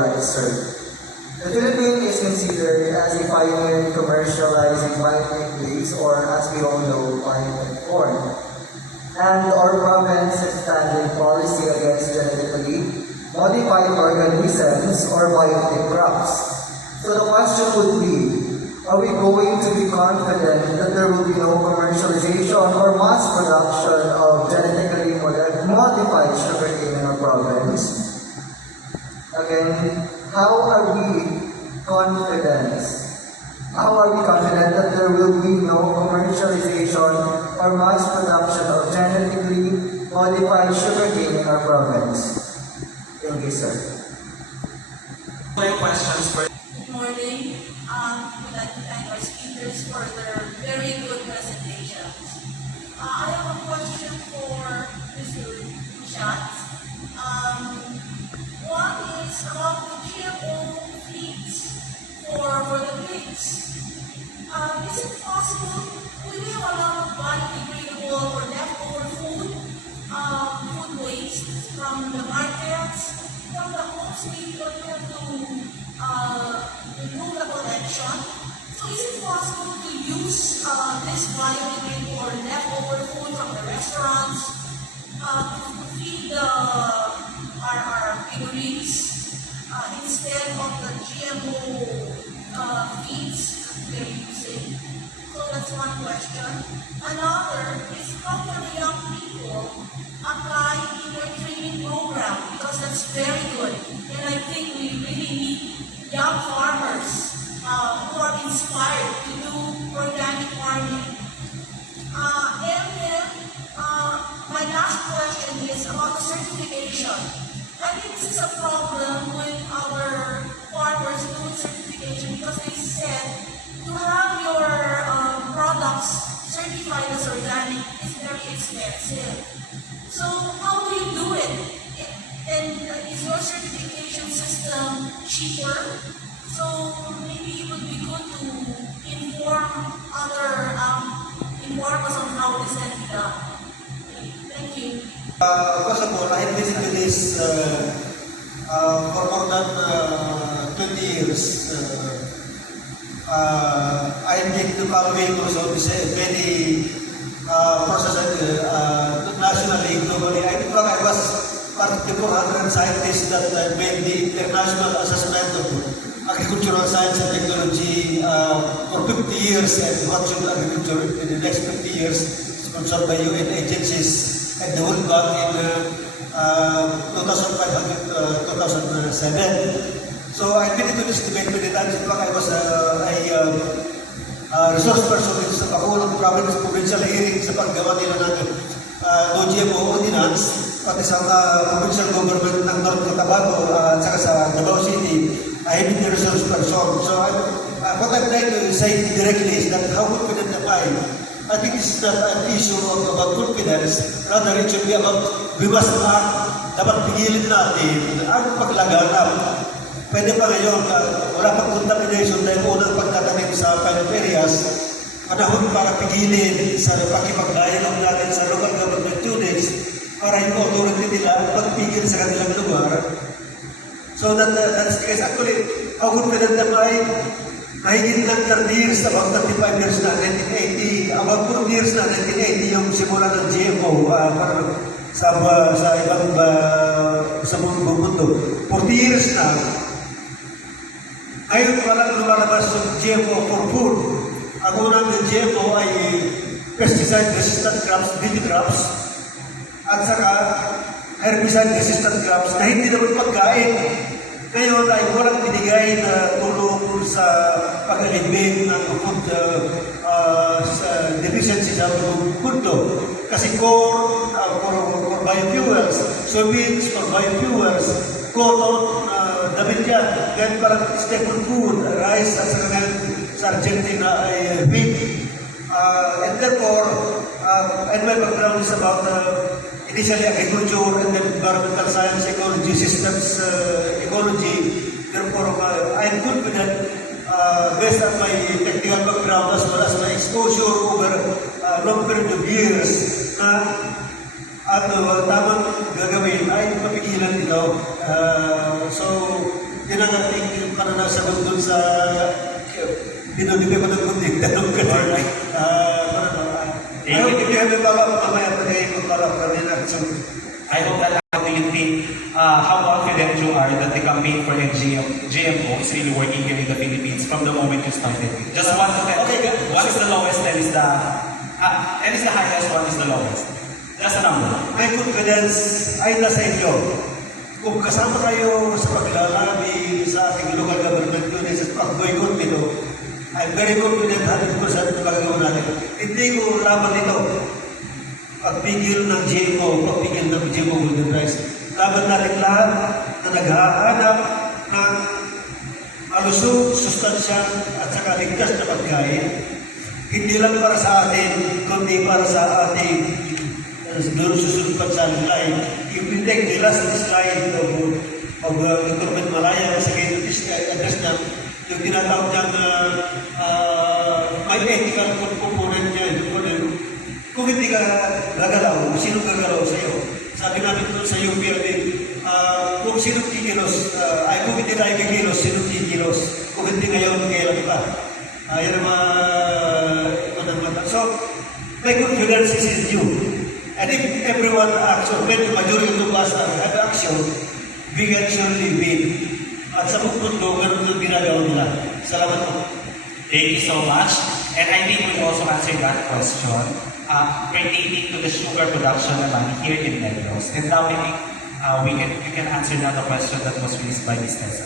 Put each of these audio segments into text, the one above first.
rights, sir. The Philippines is considered as a pioneer in commercializing biotech-based, or as we all know, biotech corn. And our province is standing policy against genetically modified organisms or biotech crops. So the question would be, are we going to be confident that there will be no commercialization or mass production of genetically modified sugarcane in our province? Again, how are we confident that there will be no commercialization or mass production of genetically modified sugarcane in our province? Thank you, sir. My questions for Good morning. We'd like to thank our speakers for their very good presentations. I have a question for Mr. Bouchat. One is about the GMO feeds for the pigs. Is it possible, we have a lot of biodegradable or leftover food waste from the markets, from the homes we don't have to remove the collection. So is it possible to use this biodegradable or leftover food from the restaurants to feed our piggeries instead of the GMO feeds they're using? So that's one question. Another is how can the young people apply in your training program, because that's very good. And I think we really need young farmers who are inspired to do organic farming. And then my last question is about the certification. I think this is a problem with our farmers doing certification, because they said to have your products certified as organic is very expensive. So how do you do it? And is your certification system cheaper? So maybe it would be good to inform us on how this can be done. Thank you. First of all, I have been into this for more than 20 years. I think the farming also is many processes nationally, globally. I think I was part of the 400 scientists that made the international assessment of agricultural science and technology for 50 years, and what should agriculture in the next 50 years, sponsored by UN agencies and the World Bank in 2005-2007. So I've been into this debate many times. In fact, I was a resource person sa Bacolod Province provincial hearing sa paggawa nila ng no GMO ordinance, pati sa provincial government ng North Cotabato at saka sa Davao City. I have been the resource person. So what I'm trying to say directly is that how confident am I think it's not an issue about confidence. Rather, it should be about we must act. Dapat pigilin natin ang paglaganap. Pwede pa ngayon, wala pang contamination dahil unang pagtatanim sa pilot areas, panahon para pigilin sa pakipag-dialogue natin sa local government units para yung authority nila magpigil sa kanilang lugar. So that's the case. Actually, how confident am I? Mahigit ng 30 years, about 35 years na, 1980, about 4 years na, 1980, yung simula ng GMO sa ibang sa buong mundo. 40 years na. Ngayon walang lumalabas ng GMO for food. Ang unang GMO ay pesticide-resistant crops, BT crops, at saka herbicide-resistant crops na hindi naman pagkain. Ngayon ay walang binigay na tulong sa pag-eliminate ng food deficiency sa buong mundo. Kasi corn for biofuels, soybeans for biofuels, cotton, damit yan. Then parang staple food, rice, at saka ngayon sa Argentina ay wheat. And therefore, and my background is about initially agriculture and then environmental science, ecology, systems, ecology. Therefore, I'm confident based on my technical background as well as my exposure over a long period of years na at tamang gagawin ay mapigilan ito. So, na natin para nasagot doon sa binibigay ko ng kunting tanong kasi. I hope if you have a follow-up, mamaya pa kayo mag-follow-up kami na. I hope that how do you think, how confident you are that the campaign for GMO is really working here in the Philippines from the moment you started? Just 1 to 10. Okay, good. 1 is the lowest, 10 is the highest, 1 is the lowest. Just a number. My confidence ay nasa inyo. Kung kasama kayo sa paglalabi sa ating local government units at pag-boycott nito, I'm very confident 100% na magagawa natin. Hindi ko laban ito. Pagpigil ng GMO, pagpigil ng GMO golden rice. Laban natin lahat na naghahanap ng malusog, sustansya at saka ligtas na pagkain. Hindi lang para sa atin, kundi para sa ating susunod pa sa line. If we take the last slide of Government Malaya, sa kayo address niya, yung tinatawag niya na may ethical component niya. Kung hindi ka gagalaw, sino gagalaw sa iyo? Sabi namin doon sa UPRD, kung sino kikilos, kung hindi tayo kikilos, sino kikilos? Kung hindi ngayon, kailan pa? Yan ang mata. So, my confidence is in you. And if everyone acts, or when the majority of us have action, we can surely win. At sa buong mundo, ganun yung ginagawa nila. Salamat po. Thank you so much. And I think we also answered that question pertaining to the sugar production naman here in Negros. And now maybe we can answer now the question that was raised by Ms. Tessa.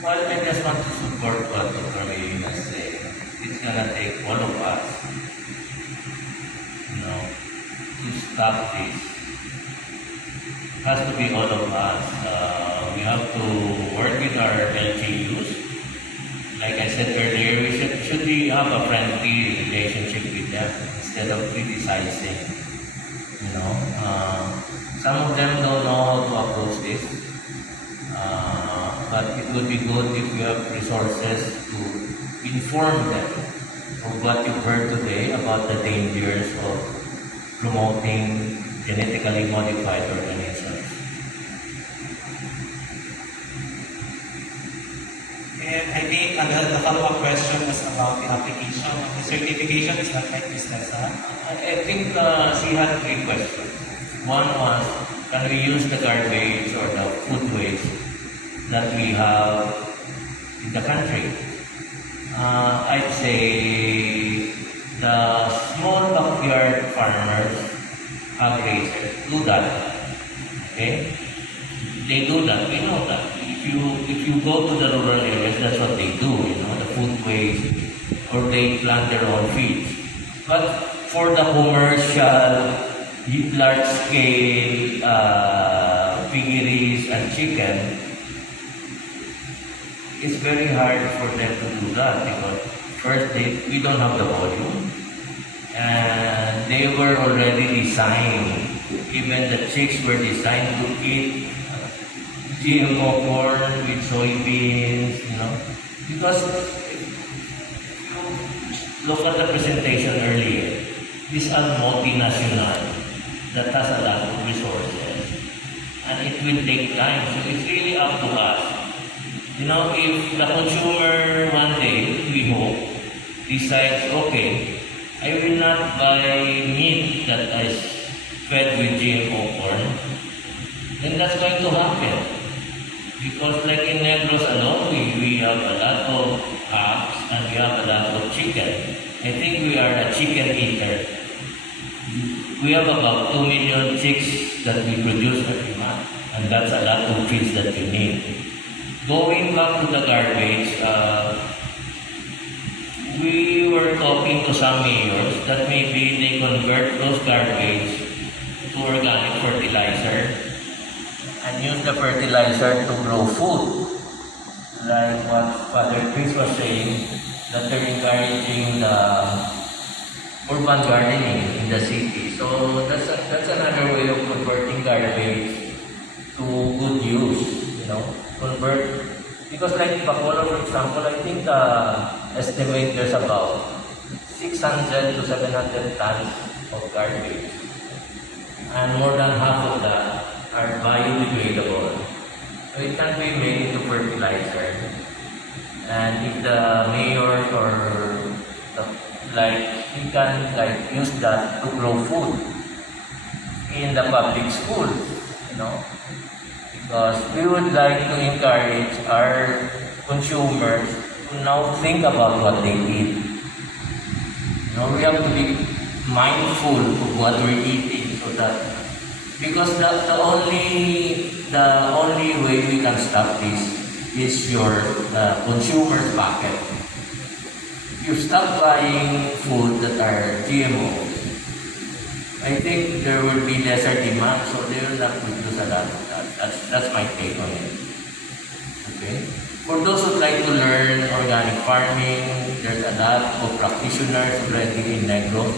Well, I just want to support what Dr. Medina said. It's gonna take all of us, to stop this. It has to be all of us. We have to work with our LGUs. Like I said earlier, we should have a friendly relationship with them instead of criticizing. Some of them don't know how to approach this. But it would be good if we have resources to inform them of what you've heard today about the dangers of promoting genetically modified organisms. And I think the follow-up question was about the application of the certification. Is that right, Ms. Tessa? I think she had 3 questions. One was, can we use the garbage or the food waste that we have in the country? I'd say the small backyard farmers have raisers do that. Okay? They do that. We know that. If you go to the rural areas, that's what they do. The food waste, or they plant their own fields. But for the commercial, large-scale piggeries and chicken, it's very hard for them to do that because first we don't have the volume, and they were already designed. Even the chicks were designed to eat GMO corn with soybeans, because look at the presentation earlier. These are multinational that has a lot of resources, and it will take time. So it's really up to us. If the consumer one day, we hope, decides, okay, I will not buy meat that is fed with GMO corn, then that's going to happen. Because like in Negros alone, we have a lot of hogs and we have a lot of chicken. I think we are a chicken eater. We have about 2 million chicks that we produce every month, and that's a lot of feeds that we need. Going back to the garbage, we were talking to some mayors that maybe they convert those garbage to organic fertilizer and use the fertilizer to grow food. Like what Father Chris was saying, that they're encouraging the urban gardening in the city. So that's another way of converting garbage to good use, convert. Because like Bacolod, for example, I think the estimate there's about 600 to 700 tons of garbage. And more than half of that are biodegradable. So it can be made into fertilizer. fertilizer. And if the mayor or the, like he can like use that to grow food in the public school, you know, because we would like to encourage our consumers to now think about what they eat. You know, we have to be mindful of what we're eating so that because the only way we can stop this is your consumer's pocket. If you stop buying food that are GMO, I think there will be lesser demand, so they will not produce a lot of that. That's my take on it. Okay? For those who'd like to learn organic farming, there's a lot of practitioners already in Negros,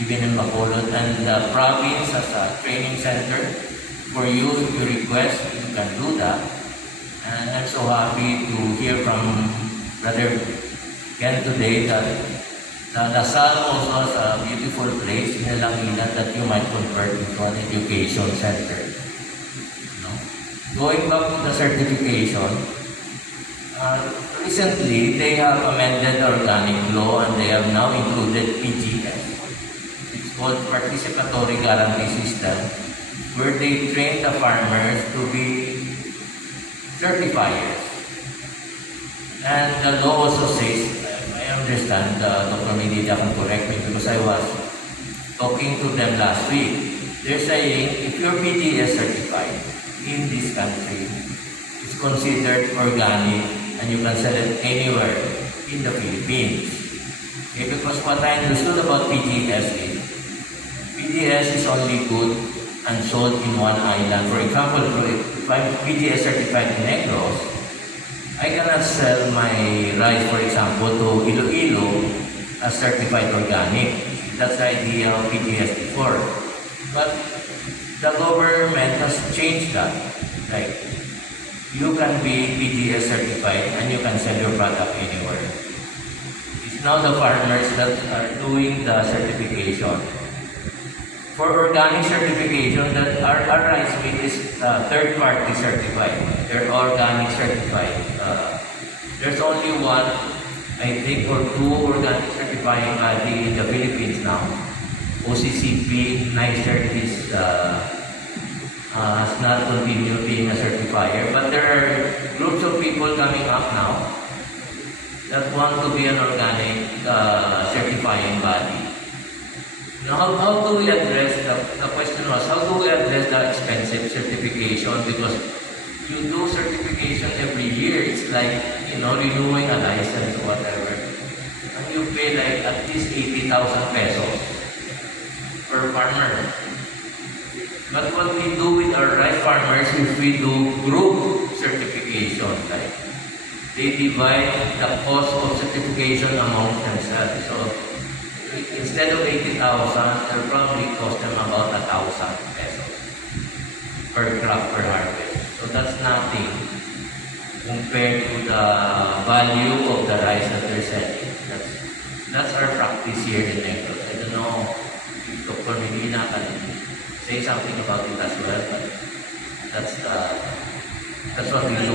even in Bacolod, and the province has a training center for you. If you request, you can do that. And I'm so happy to hear from Brother Ken today that Lasal also has a beautiful place in Langinan that you might convert into an education center. You know? Going back to the certification, recently they have amended the organic law and they have now included PGS. It's called Participatory Guarantee System, where they train the farmers to be certifiers. And the law also says, I understand, Dr. Medina can correct me because I was talking to them last week. They're saying if you're PGS certified in this country, it's considered organic and you can sell it anywhere in the Philippines. Okay, because what I understood about PGS is only good and sold in one island. For example, if I'm PGS certified in Negros, I cannot sell my rice, for example, to Iloilo as certified organic. That's the idea of PGS before. But the government has changed that. Like, you can be PGS certified and you can sell your product anywhere. It's now the farmers that are doing the certification. For organic certification, that our rice mill is third-party certified. They're organic certified. There's only one, I think, or two organic certifying body in the Philippines now. OCCP, NICERT is has not continued being a certifier, but there are groups of people coming up now that want to be an organic certifying body. Now, how do we address, the question was, how do we address the expensive certification? Because you do certification every year. It's like, you know, renewing a license or whatever. And you pay like at least 80,000 pesos per farmer. But what we do with our rice farmers is we do group certification. Like, they divide the cost of certification among themselves. So, instead of 80,000, it'll probably cost them about 1,000 pesos per crop per harvest. So that's nothing compared to the value of the rice that they're selling. That's our practice here in Negros. I don't know if Dr. Medina can say something about it as well, but that's what we do.